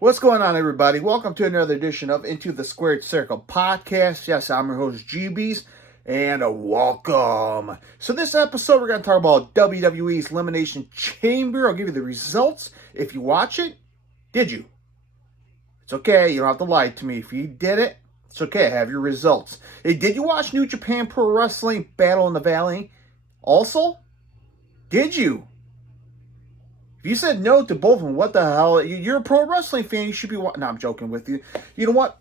What's going on, everybody? Welcome to another edition of Into the Squared Circle podcast. Yes, I'm your host, GBs, and welcome. So this episode, we're going to talk about WWE's Elimination Chamber. I'll give you the results. If you watch it, did you? It's okay. You don't have to lie to me. If you did it, it's okay. I have your results. Hey, did you watch New Japan Pro Wrestling Battle in the Valley? Also, did you? If you said no to both of them, what the hell? You're a pro wrestling fan. You should be watching. No, I'm joking with you. You know what?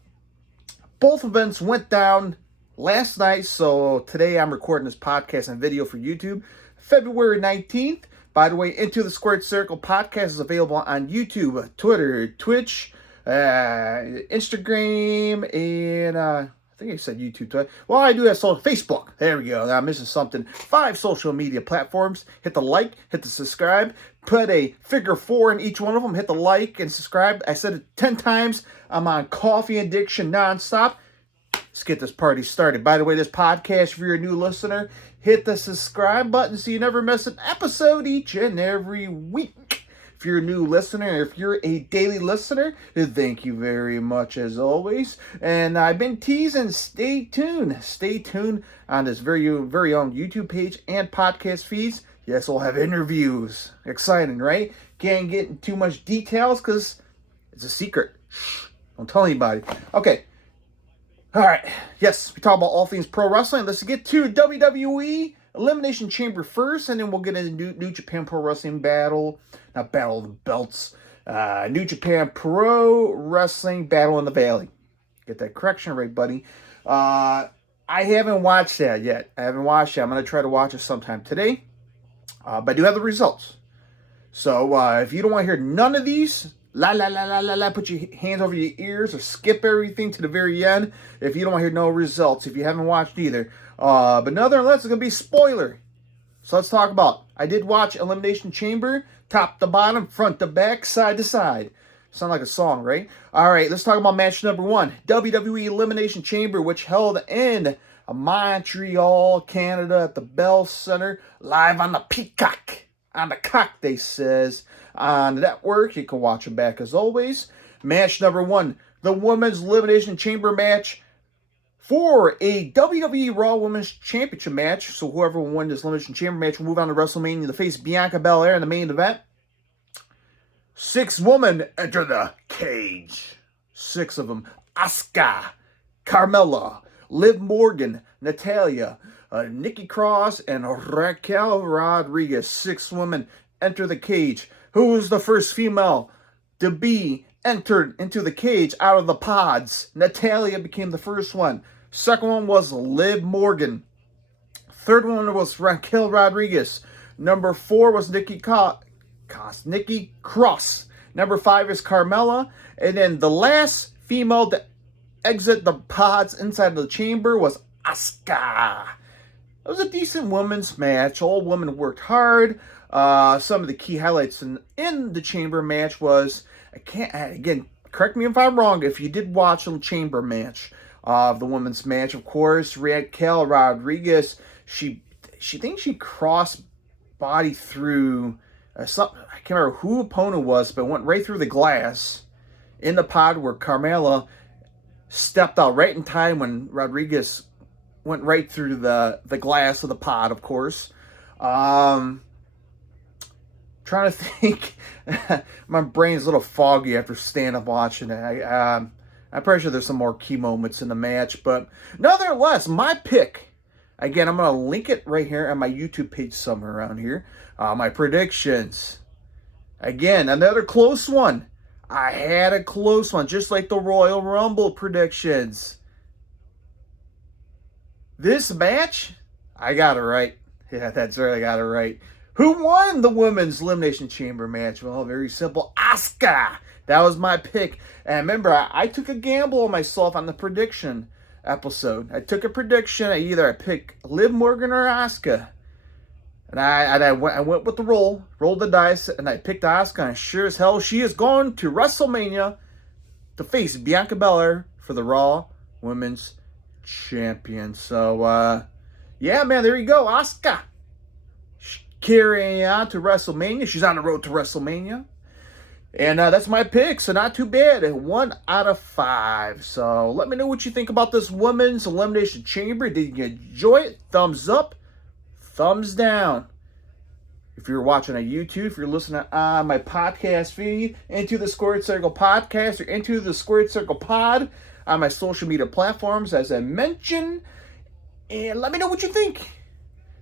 Both events went down last night. So today I'm recording this podcast and video for YouTube. February 19th. By the way, Into the Squared Circle podcast is available on YouTube, Twitter, Twitch, Instagram, and I think I said YouTube too. Well, I do have Facebook. There we go. I'm missing something. 5 social media platforms. Hit the like, hit the subscribe. Put a figure 4 in each one of them. Hit the like and subscribe. I said it 10 times. I'm on Coffee Addiction nonstop. Let's get this party started. By the way, this podcast, if you're a new listener, hit the subscribe button so you never miss an episode each and every week. If you're a new listener, if you're a daily listener, thank you very much as always. And I've been teasing, stay tuned. Stay tuned on this very own YouTube page and podcast feeds. Yes, we'll have interviews. Exciting, right? Can't get into too much details because it's a secret. Shh, don't tell anybody. Okay. All right. Yes, we talk about all things pro wrestling. Let's get to WWE Elimination Chamber first, and then we'll get into New Japan Pro Wrestling Battle. Not Battle of the Belts. New Japan Pro Wrestling Battle in the Valley. Get that correction right, buddy. I haven't watched that yet. I'm going to try to watch it sometime today. But I do have the results. So if you don't want to hear none of these, put your hands over your ears or skip everything to the very end if you don't want to hear no results, if you haven't watched either. But nonetheless, it's going to be spoiler. So let's talk about, I did watch Elimination Chamber, top to bottom, front to back, side to side. Sound like a song, right? All right, let's talk about match number 1. WWE Elimination Chamber, which held in Montreal, Canada at the Bell Center, live on the Peacock. On the cock, they says. On the network, you can watch it back as always. Match number 1, the Women's Elimination Chamber match for a WWE Raw Women's Championship match. So whoever won this Elimination Chamber match will move on to WrestleMania to face Bianca Belair in the main event. 6 women enter the cage. 6 of them. Asuka, Carmella, Liv Morgan, Natalya, Nikki Cross, and Raquel Rodriguez. 6 women enter the cage. Who was the first female to be entered into the cage out of the pods? Natalya became the first one. Second one was Liv Morgan. Third one was Raquel Rodriguez. Number 4 was Nikki Cross. Number 5 is Carmella. And then the last female to exit the pods inside the chamber was Asuka. It was a decent women's match. All women worked hard. Some of the key highlights in the chamber match was, again, correct me if I'm wrong, if you did watch the chamber match of the women's match, of course, Raquel Rodriguez, she thinks she crossed body through something. I can't remember who opponent was, but went right through the glass in the pod where Carmella stepped out right in time when Rodriguez went right through the glass of the pod, of course. Trying to think. My brain's a little foggy after stand up watching it. I'm pretty sure there's some more key moments in the match. But nonetheless, my pick, again, I'm going to link it right here on my YouTube page somewhere around here. My predictions. Again, another close one. I had a close one, just like the Royal Rumble predictions. This match, I got it right. Yeah, that's right, I got it right. Who won the Women's Elimination Chamber match? Well, very simple. Asuka. That was my pick. And remember, I took a gamble on myself on the prediction episode. I took a prediction. I picked Liv Morgan or Asuka. And I went with the rolled the dice, and I picked Asuka. And sure as hell, she is going to WrestleMania to face Bianca Belair for the Raw Women's Champion. So, yeah, man, there you go. Asuka carrying on to WrestleMania. She's on the road to WrestleMania. And that's my pick, so not too bad. 1 out of 5. So let me know what you think about this women's Elimination Chamber. Did you enjoy it? Thumbs up, thumbs down. If you're watching on YouTube, if you're listening on my podcast feed, Into the Squared Circle Podcast or Into the Squared Circle Pod on my social media platforms, as I mentioned. And let me know what you think.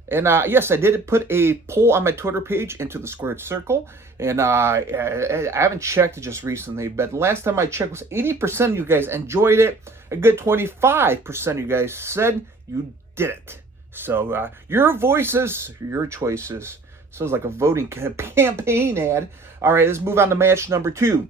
And yes, I did put a poll on my Twitter page, Into the Squared Circle. And I haven't checked it just recently, but last time I checked was 80% of you guys enjoyed it. A good 25% of you guys said you did it. So your voices, your choices. Sounds like a voting campaign ad. All right, let's move on to match number 2.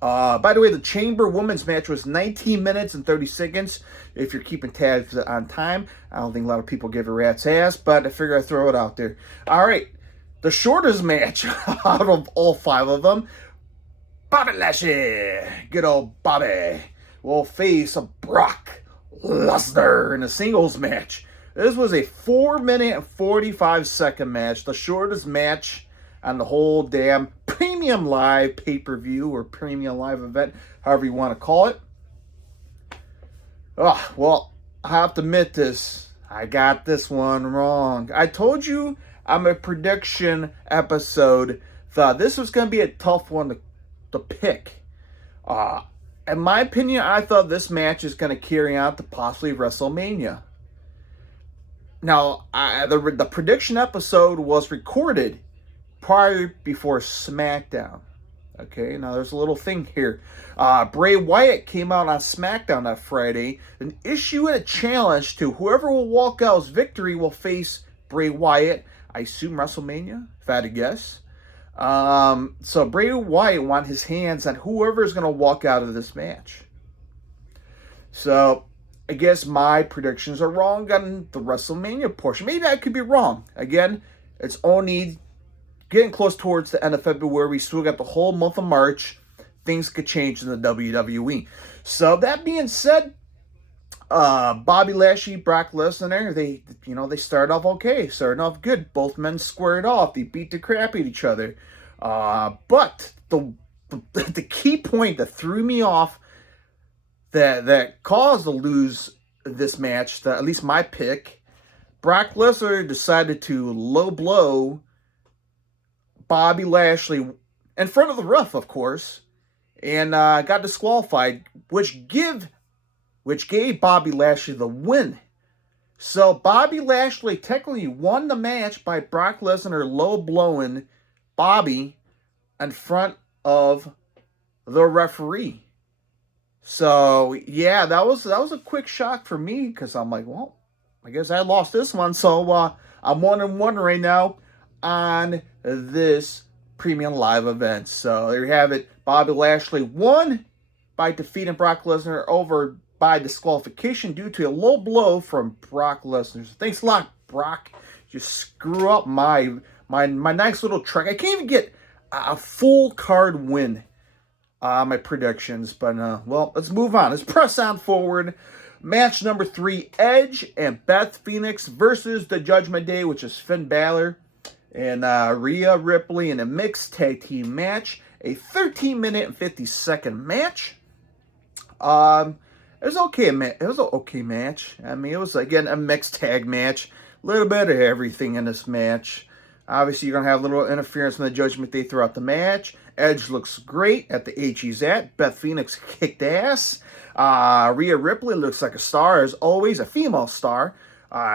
By the way, the Chamber Women's match was 19 minutes and 30 seconds. If you're keeping tabs on time, I don't think a lot of people give a rat's ass, but I figure I'd throw it out there. All right, the shortest match out of all 5 of them, Bobby Lashley, good old Bobby, will face Brock Lesnar in a singles match. This was a 4-minute and 45-second match, the shortest match on the whole damn premium live pay-per-view or premium live event, however you want to call it. Oh, well, I have to admit this. I got this one wrong. I told you on my prediction episode that this was going to be a tough one to pick. In my opinion, I thought this match is going to carry on to possibly WrestleMania. Now, the prediction episode was recorded before SmackDown. Okay, now there's a little thing here. Bray Wyatt came out on SmackDown that Friday and issued a challenge to whoever will walk out as victory will face Bray Wyatt. I assume WrestleMania, if I had to guess. So Bray Wyatt wants his hands on whoever is going to walk out of this match. So I guess my predictions are wrong on the WrestleMania portion. Maybe I could be wrong. Again, it's only getting close towards the end of February. We still got the whole month of March. Things could change in the WWE. So that being said, Bobby Lashley, Brock Lesnar, they started off okay, started off good. Both men squared off. They beat the crap out of each other. But the key point that threw me off, that caused to lose this match, at least my pick, Brock Lesnar decided to low blow Bobby Lashley in front of the ref, of course, and got disqualified, which gave Bobby Lashley the win. So Bobby Lashley technically won the match by Brock Lesnar low blowing Bobby in front of the referee. So yeah, that was a quick shock for me, because I'm like, well, I guess I lost this one. So I'm 1-1 right now on this premium live event. So there you have it. Bobby Lashley won by defeating Brock Lesnar over by disqualification due to a low blow from Brock Lesnar. So thanks a lot, Brock. You screw up my nice little track. I can't even get a full card win. My predictions, but well, let's move on. Let's press on forward. Match number 3, Edge and Beth Phoenix versus the Judgment Day, which is Finn Balor and Rhea Ripley in a mixed tag team match. A 13-minute and 50-second match. It was okay. It was an okay match. I mean, it was again a mixed tag match. A little bit of everything in this match. Obviously, you're going to have a little interference from the Judgment Day throughout the match. Edge looks great at the age he's at. Beth Phoenix kicked ass. Rhea Ripley looks like a star, as always, a female star.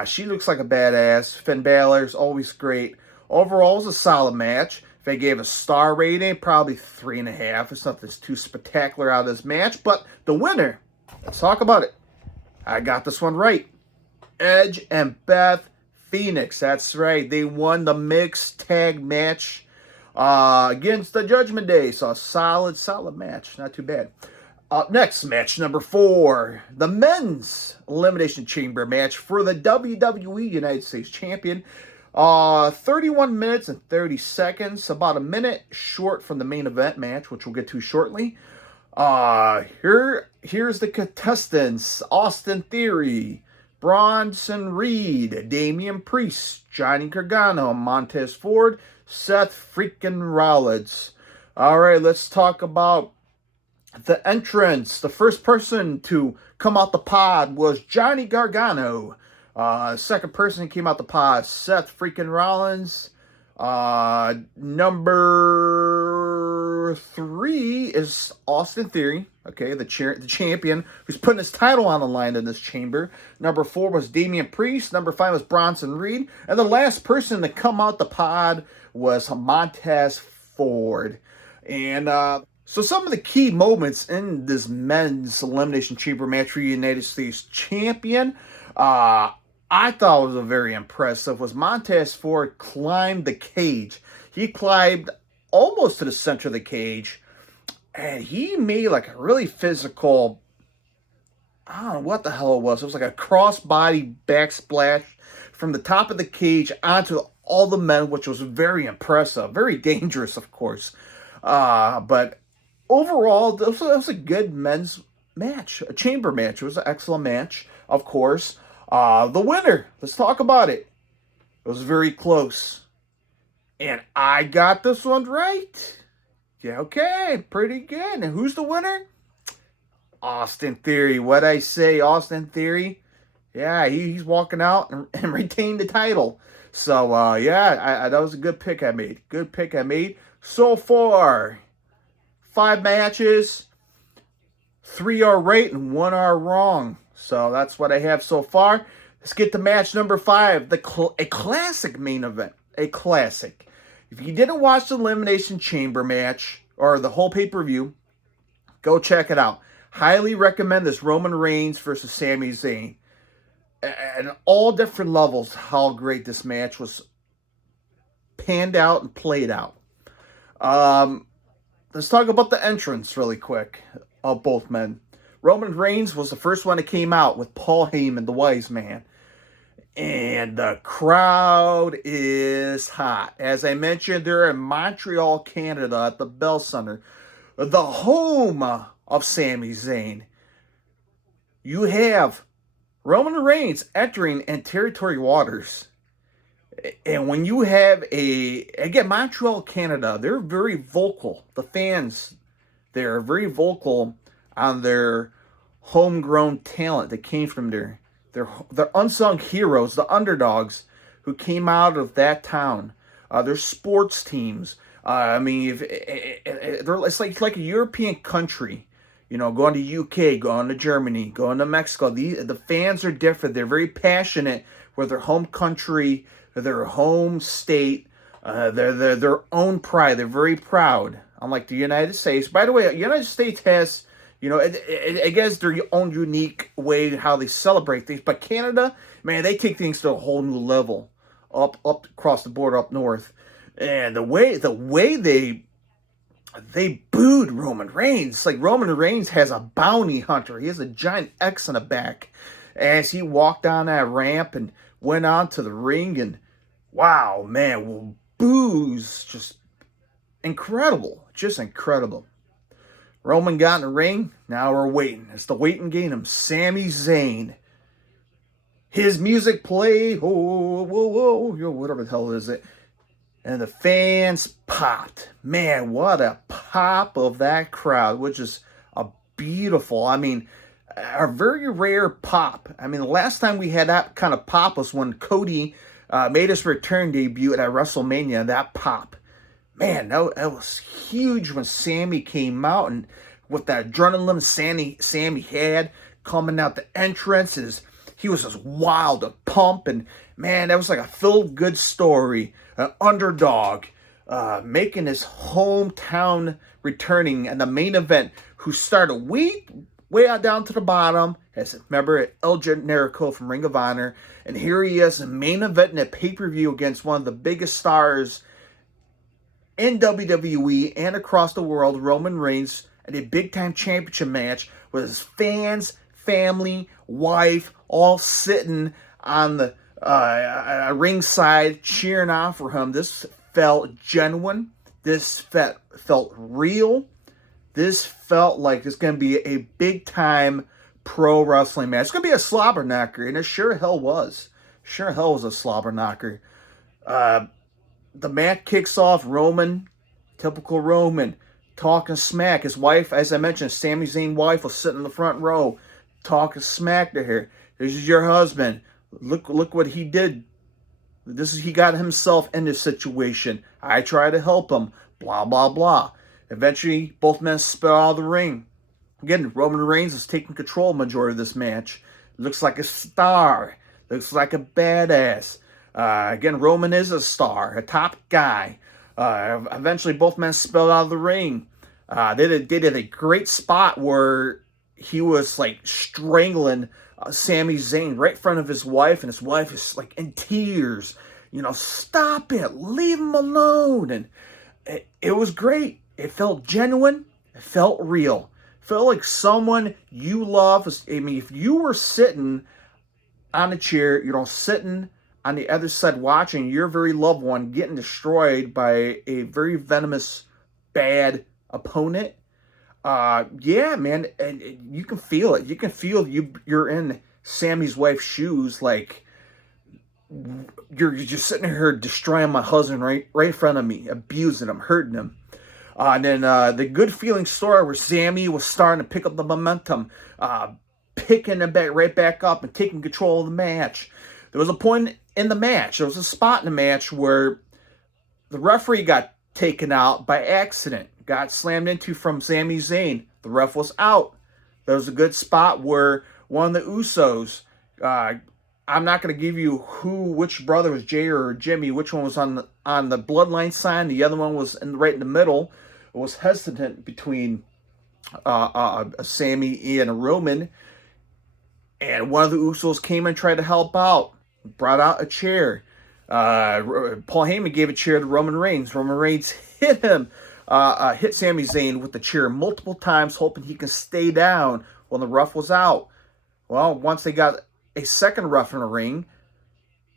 She looks like a badass. Finn Balor is always great. Overall, it was a solid match. If I gave a star rating, probably 3.5. It's nothing too spectacular out of this match. But the winner, let's talk about it. I got this one right. Edge and Beth Phoenix. That's right. They won the mixed tag match against the Judgment Day. So a solid match. Not too bad. Up next, match number 4. The men's Elimination Chamber match for the WWE United States Champion. 31 minutes and 30 seconds. About a minute short from the main event match, which we'll get to shortly. Here's the contestants. Austin Theory, Bronson Reed, Damian Priest, Johnny Gargano, Montez Ford, Seth freaking Rollins. All right, let's talk about the entrance. The first person to come out the pod was Johnny Gargano. Second person came out the pod, Seth freaking Rollins. Number 3 is Austin Theory. Okay, the champion who's putting his title on the line in this chamber. Number 4 was Damian Priest. Number 5 was Bronson Reed. And the last person to come out the pod was Montez Ford. And so some of the key moments in this men's Elimination Chamber match for United States Champion, I thought was a very impressive, was Montez Ford climbed the cage. He climbed almost to the center of the cage, and he made like a really physical, I don't know what the hell it was. It was like a crossbody backsplash from the top of the cage onto all the men, which was very impressive. Very dangerous, of course. But overall, it was a good men's match, a chamber match. It was an excellent match, of course. The winner, let's talk about it. It was very close. And I got this one right. Yeah, okay, pretty good. And who's the winner? Austin Theory. What'd I say, Austin Theory? Yeah, he's walking out and retained the title. So, yeah, that was a good pick I made. Good pick I made. So far, 5 matches, 3 are right and 1 are wrong. So that's what I have so far. Let's get to match number 5, a classic main event. A classic. If you didn't watch the Elimination Chamber match or the whole pay-per-view, go check it out. Highly recommend this Roman Reigns versus Sami Zayn. And all different levels, how great this match was panned out and played out. Let's talk about the entrance really quick of both men. Roman Reigns was the first one that came out with Paul Heyman, the wise man. And the crowd is hot. As I mentioned, they're in Montreal, Canada at the Bell Center, the home of Sami Zayn. You have Roman Reigns entering in territory waters. And when you have again, Montreal, Canada, they're very vocal. The fans, they're very vocal on their homegrown talent that came from there. They're unsung heroes, the underdogs who came out of that town. Their sports teams. I mean, it's like a European country. You know, going to UK, going to Germany, going to Mexico. The fans are different. They're very passionate with their home country, their home state, their own pride. They're very proud. Unlike the United States. By the way, the United States has, you know, I guess their own unique way how they celebrate things. But Canada, man, they take things to a whole new level, up across the border, up north, and the way they booed Roman Reigns. It's like Roman Reigns has a bounty hunter. He has a giant X on the back as he walked down that ramp and went on to the ring. And wow, man, well, boos, just incredible, just incredible. Roman got in the ring. Now we're waiting. It's the waiting game of Sami Zayn. His music played. Oh, whoa, whoa, whatever the hell is it? And the fans popped. Man, what a pop of that crowd, which is a beautiful, I mean, a very rare pop. I mean, the last time we had that kind of pop was when Cody made his return debut at WrestleMania, that pop. Man, that was huge when Sami came out, and with that adrenaline Sami had coming out the entrance, he was just wild to pump, and man, that was like a feel-good story. An underdog making his hometown returning in the main event, who started way out down to the bottom. As remember, El Generico from Ring of Honor, and here he is in main event in a pay-per-view against one of the biggest stars in WWE and across the world, Roman Reigns, in a big-time championship match with his fans, family, wife, all sitting on the ringside cheering on for him. This felt genuine. This felt real. This felt like it's going to be a big-time pro wrestling match. It's going to be a slobber knocker, and it sure hell was. Sure hell was a slobber knocker. The match kicks off. Roman Typical Roman, talking smack. His wife, as I mentioned, Sami Zayn's wife was sitting in the front row, talking smack to her. This is your husband. Look what he did. He got himself in this situation. I try to help him. Blah, blah, blah. Eventually, both men spill out of the ring. Again, Roman Reigns is taking control of the majority of this match. Looks like a star. Looks like a badass. Again, Roman is a star, a top guy. Eventually, both men spilled out of the ring. They did a great spot where he was like strangling Sami Zayn right in front of his wife, and his wife is like in tears. Stop it, leave him alone. And it was great. It felt genuine. It felt real. It felt like someone you love. I mean, if you were sitting on a chair, sitting on the other side watching your very loved one getting destroyed by a very venomous, bad opponent, yeah, man, and you can feel it. You can feel you're in Sammy's wife's shoes, like you're just sitting here destroying my husband right in front of me, abusing him, hurting him. And then the good feeling story where Sammy was starting to pick up the momentum, picking it right back up and taking control of the match. There was a point in the match, there was a spot in the match where the referee got taken out by accident, got slammed into from Sami Zayn. The ref was out. There was a good spot where one of the Usos, I'm not going to give you which brother was Jay or Jimmy, which one was on the bloodline sign, the other one was right in the middle. It was hesitant between Sammy and a Roman, and one of the Usos came and tried to help out, brought out a chair. Paul Heyman gave a chair to Roman Reigns. Roman Reigns hit Sami Zayn with the chair multiple times, hoping he can stay down when the ref was out. Well, once they got a second ref in the ring,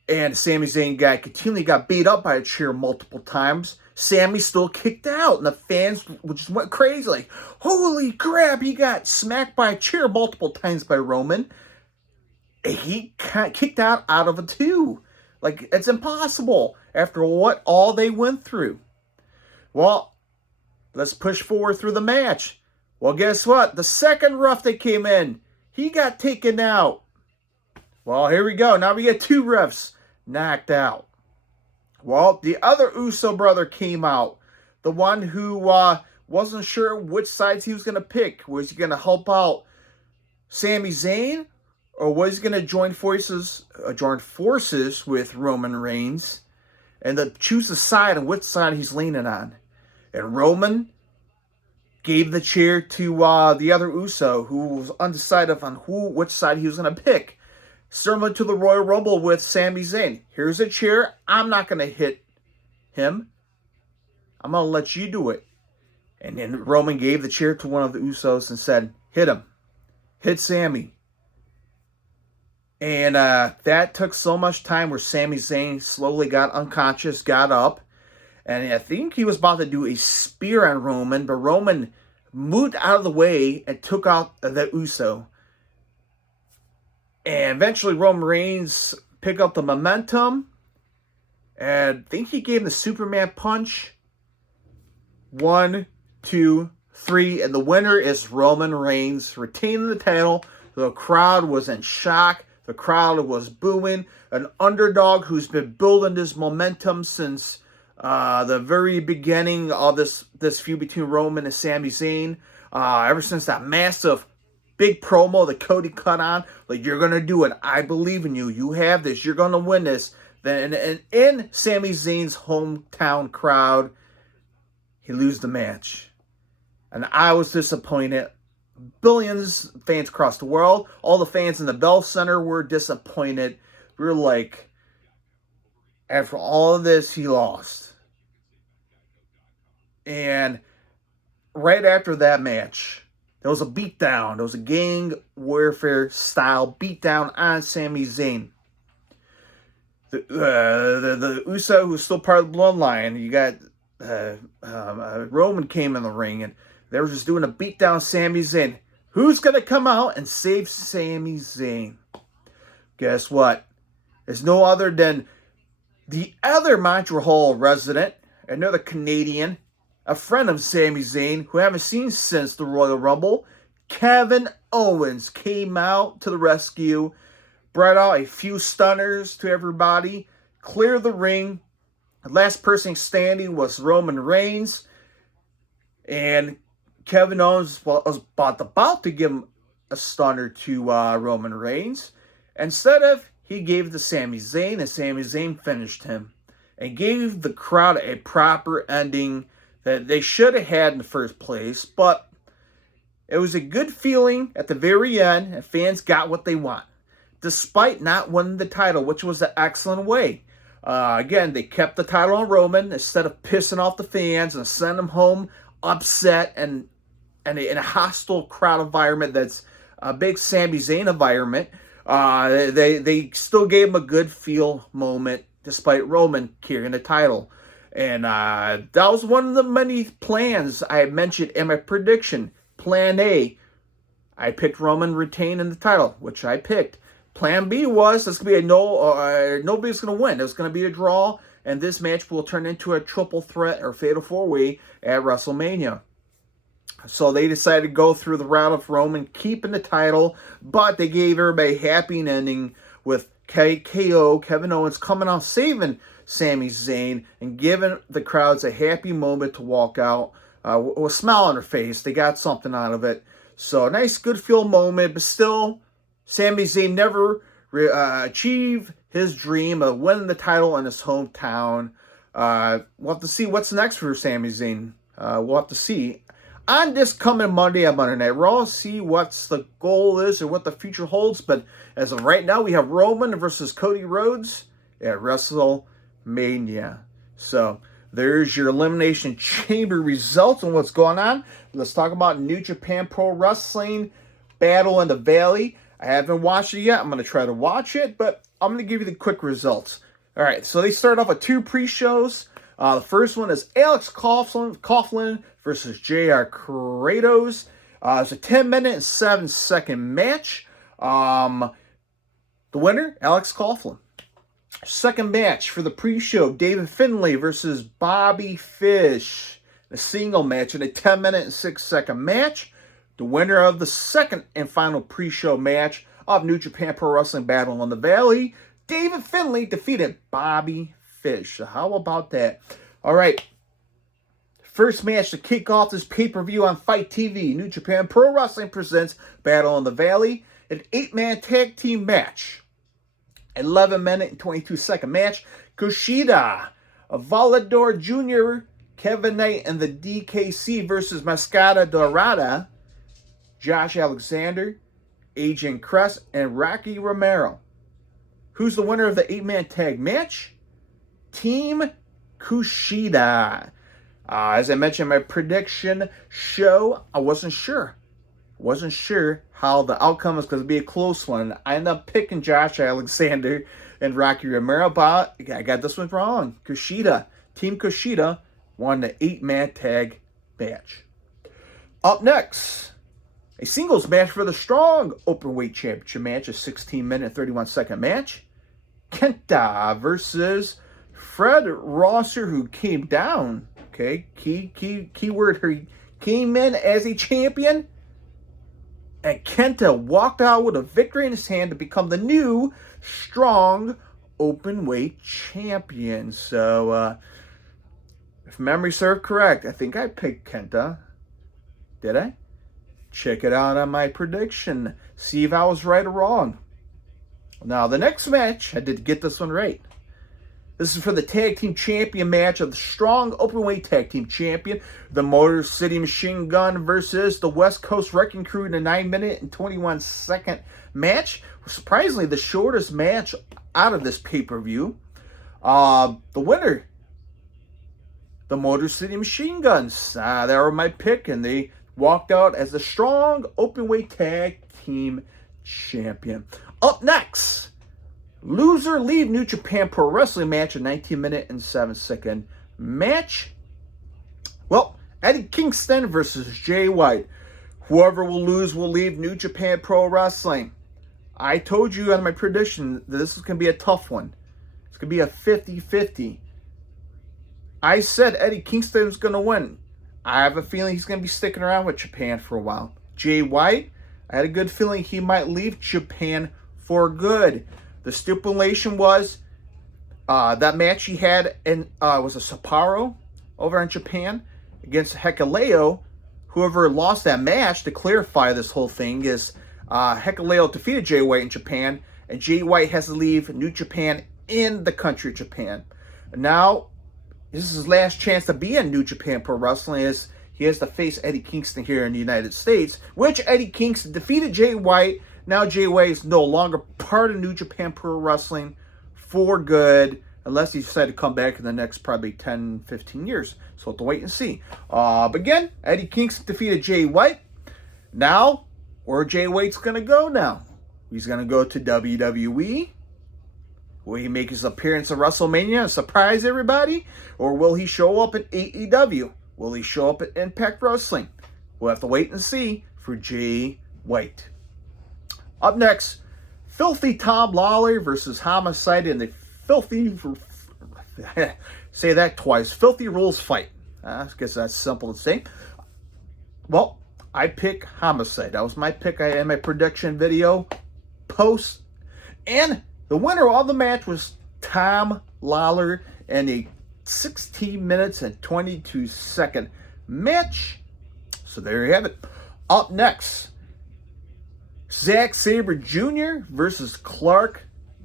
and Sami Zayn continually got beat up by a chair multiple times, Sammy still kicked out, and the fans just went crazy, like, holy crap, he got smacked by a chair multiple times by Roman. He kicked out of it too. Like, it's impossible after what all they went through. Well, let's push forward through the match. Well, guess what? The second ref that came in, he got taken out. Well, here we go. Now we get two refs knocked out. Well, the other Uso brother came out. The one who wasn't sure which sides he was going to pick. Was he going to help out Sami Zayn? Or was he going to join forces with Roman Reigns and to choose a side and which side he's leaning on? And Roman gave the chair to the other Uso, who was undecided on which side he was going to pick. Similar to the Royal Rumble with Sami Zayn. Here's a chair. I'm not going to hit him. I'm going to let you do it. And then Roman gave the chair to one of the Usos and said, hit him. Hit Sami. And that took so much time where Sami Zayn slowly got unconscious, got up. And I think he was about to do a spear on Roman, but Roman moved out of the way and took out the Uso. And eventually Roman Reigns picked up the momentum. And I think he gave him the Superman punch. 1, 2, 3. And the winner is Roman Reigns, retaining the title. The crowd was in shock. The crowd was booing. An underdog who's been building this momentum since the very beginning of this feud between Roman and Sami Zayn. Ever since that massive big promo that Cody cut on, like, you're going to do it. I believe in you. You have this. You're going to win this. Then and in Sami Zayn's hometown crowd, he loses the match. And I was disappointed. Billions of fans across the world, all the fans in the Bell Center were disappointed. We were like, after all of this, he lost. And right after that match, there was a beatdown. There was a gang warfare style beatdown on Sami Zayn. The Uso, who's still part of the bloodline, you got Roman came in the ring, and they were just doing a beatdown Sami Zayn. Who's going to come out and save Sami Zayn? Guess what? It's no other than the other Montreal resident, another Canadian, a friend of Sami Zayn, who I haven't seen since the Royal Rumble, Kevin Owens, came out to the rescue, brought out a few stunners to everybody, cleared the ring. The last person standing was Roman Reigns, and Kevin Owens was about to give him a stunner to Roman Reigns. Instead of, he gave it to Sami Zayn, and Sami Zayn finished him and gave the crowd a proper ending that they should have had in the first place. But it was a good feeling at the very end, and fans got what they want, despite not winning the title, which was an excellent way. Again, they kept the title on Roman instead of pissing off the fans and sending them home upset and in a hostile crowd environment that's a big Sami Zayn environment. They still gave him a good feel moment despite Roman carrying the title. And that was one of the many plans I mentioned in my prediction. Plan A, I picked Roman retaining the title, which I picked. Plan B was it's going to be nobody's going to win. It's going to be a draw, and this match will turn into a triple threat or fatal four-way at WrestleMania. So they decided to go through the route of Roman keeping the title, but they gave everybody a happy ending with KO, Kevin Owens, coming out saving Sami Zayn and giving the crowds a happy moment to walk out with a smile on their face. They got something out of it. So a nice, good feel moment, but still, Sami Zayn never achieved his dream of winning the title in his hometown. We'll have to see what's next for Sami Zayn. We'll have to see. On this coming Monday on Monday Night Raw, see what the goal is or what the future holds. But as of right now, we have Roman versus Cody Rhodes at WrestleMania. So there's your Elimination Chamber results and what's going on. Let's talk about New Japan Pro Wrestling Battle in the Valley. I haven't watched it yet. I'm going to try to watch it, but I'm going to give you the quick results. All right, so they start off with two pre-shows. The first one is Alex Coughlin versus J.R. Kratos. It's a 10-minute and 7-second match. The winner, Alex Coughlin. Second match for the pre-show, David Finlay versus Bobby Fish. A single match in a 10-minute and 6-second match. The winner of the second and final pre-show match of New Japan Pro Wrestling Battle in the Valley, David Finlay defeated Bobby Fish. So how about that? All right. First match to kick off this pay-per-view on Fight TV. New Japan Pro Wrestling presents Battle in the Valley, an 8-man tag team match. 11-minute and 22-second match. Kushida, Volador Jr., Kevin Knight, and the DKC versus Mascara Dorada, Josh Alexander, Agent Crest, and Rocky Romero. Who's the winner of the 8-man tag match? Team Kushida. As I mentioned in my prediction show, I wasn't sure. How the outcome was going to be a close one. I ended up picking Josh Alexander and Rocky Romero, but I got this one wrong. Team Kushida won the 8-man tag match. Up next, a singles match for the Strong Openweight Championship match, a 16-minute, 31-second match. Kenta versus Fred Rosser, who came down. Okay, key word here. He came in as a champion, and Kenta walked out with a victory in his hand to become the new Strong Openweight Champion. So, if memory serves correct, I think I picked Kenta. Did I? Check it out on my prediction. See if I was right or wrong. Now, the next match, I did get this one right. This is for the Tag Team Champion match of the Strong Openweight Tag Team Champion, the Motor City Machine Gun versus the West Coast Wrecking Crew in a 9-minute and 21-second match. Surprisingly, the shortest match out of this pay-per-view. The winner, the Motor City Machine Guns. They were my pick, and they walked out as the Strong Openweight Tag Team Champion. Up next, loser leave New Japan Pro Wrestling match, a 19-minute and 7-second match. Well, Eddie Kingston versus Jay White. Whoever will lose will leave New Japan Pro Wrestling. I told you on my prediction that this is going to be a tough one. It's going to be a 50-50. I said Eddie Kingston was going to win. I have a feeling he's going to be sticking around with Japan for a while. Jay White, I had a good feeling he might leave Japan for good. The stipulation was that match he had in was a Sapporo over in Japan against Hikuleo. Whoever lost that match, to clarify this whole thing, is Hikuleo defeated Jay White in Japan, and Jay White has to leave New Japan in the country of Japan. Now, this is his last chance to be in New Japan Pro Wrestling, as he has to face Eddie Kingston here in the United States, which Eddie Kingston defeated Jay White. Now Jay White is no longer part of New Japan Pro Wrestling for good, unless he decided to come back in the next probably 10, 15 years. So we'll have to wait and see. But again, Eddie Kingston defeated Jay White. Now, where Jay White's going to go now? He's going to go to WWE. Will he make his appearance at WrestleMania and surprise everybody? Or will he show up at AEW? Will he show up at Impact Wrestling? We'll have to wait and see for Jay White. Up next, Filthy Tom Lawler versus Homicide in the Filthy... say that twice. Filthy Rules fight. I guess that's simple to say. Well, I pick Homicide. That was my pick in my prediction video post. And the winner of the match was Tom Lawler in a 16 minutes and 22 second match. So there you have it. Up next, Zack Sabre Jr. versus Clark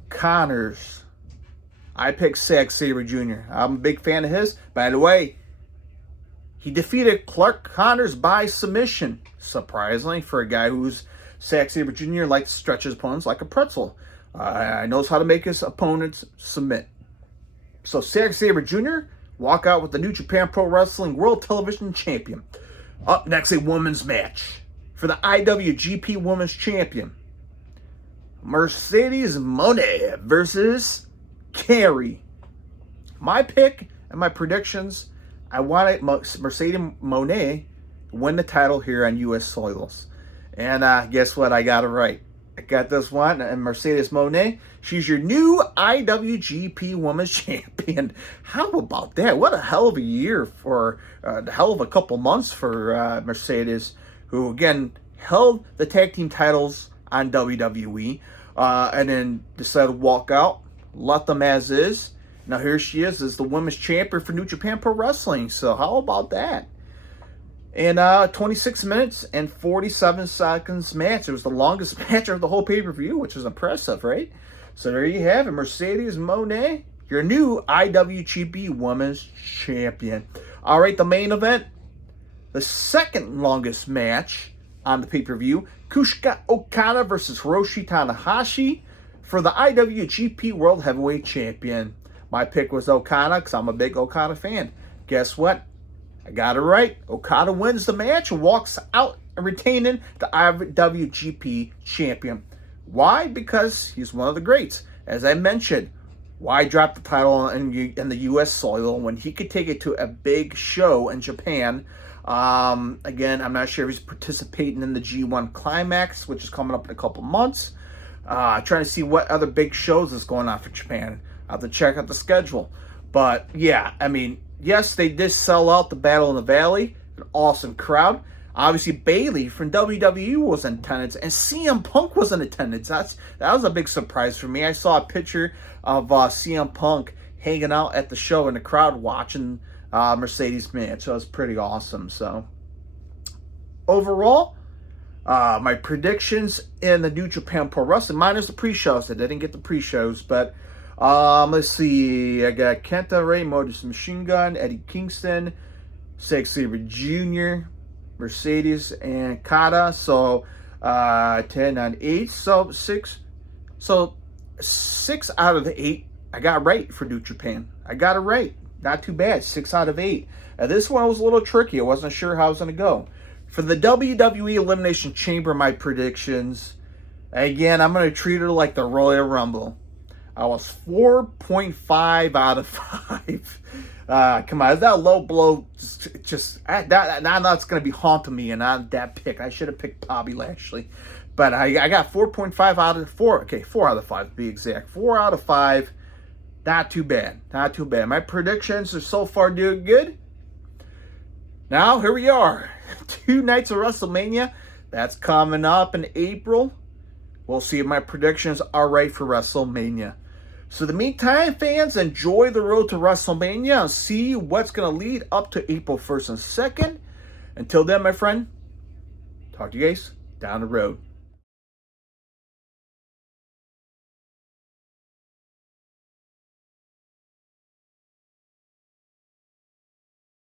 Connors. I picked Zack Sabre Jr. I'm a big fan of his. By the way, he defeated Clark Connors by submission. Surprisingly, for a guy who's Zack Sabre Jr. likes to stretch his opponents like a pretzel. He knows how to make his opponents submit. So Zack Sabre Jr. walk out with the New Japan Pro Wrestling World Television Champion. Up next, a women's match for the IWGP Women's Champion. Mercedes Moné versus Carrie. My pick and my predictions, I wanted Mercedes Moné to win the title here on U.S. soils. And guess what? I got it right. I got this one. And Mercedes Moné, she's your new IWGP Women's Champion. How about that? What a hell of a year for, a hell of a couple months for Mercedes, who again held the tag team titles on WWE and then decided to walk out, left them as is. Now here she is as the women's champion for New Japan Pro Wrestling. So how about that? And 26 minutes and 47 seconds match. It was the longest match of the whole pay-per-view, which is impressive, right? So there you have it. Mercedes Moné, your new IWGP Women's Champion. All right, the main event, the second longest match on the pay-per-view, Kushika Okada versus Hiroshi Tanahashi for the IWGP World Heavyweight Champion. My pick was Okada because I'm a big Okada fan. Guess what? I got it right. Okada wins the match and walks out and retaining the IWGP Champion. Why? Because he's one of the greats. As I mentioned, why drop the title in the U.S. soil when he could take it to a big show in Japan? Again, I'm not sure if he's participating in the G1 Climax, which is coming up in a couple months. Trying to see what other big shows is going on for Japan. I'll have to check out the schedule. But yeah, I mean, yes, they did sell out the Battle in the Valley. An awesome crowd. Obviously, Bayley from WWE was in attendance, and CM Punk was in attendance. That was a big surprise for me. I saw a picture of CM Punk hanging out at the show in the crowd watching Mercedes match. So it was pretty awesome. So overall, my predictions in the New Japan Pro Wrestling, minus the pre-shows. I didn't get the pre-shows, but let's see. I got Kenta Ray, Modus Machine Gun, Eddie Kingston, Zack Sabre Jr., Mercedes, and Kata. So 10 on 8. So 6. So 6 out of the 8 I got right for New Japan. I got it right. Not too bad. 6 out of 8. This one was a little tricky. I wasn't sure how I was going to go. For the WWE Elimination Chamber, my predictions, again, I'm going to treat it like the Royal Rumble. I was 4.5 out of 5. Come on, is that a low blow? Now that's going to be haunting me, and on that pick, I should have picked Bobby Lashley. But I got 4.5 out of 4. Okay, 4 out of 5 to be exact. 4 out of 5. Not too bad. Not too bad. My predictions are so far doing good. Now, here we are. 2 nights of WrestleMania. That's coming up in April. We'll see if my predictions are right for WrestleMania. So in the meantime, fans, enjoy the road to WrestleMania and see what's going to lead up to April 1st and 2nd. Until then, my friend, talk to you guys down the road.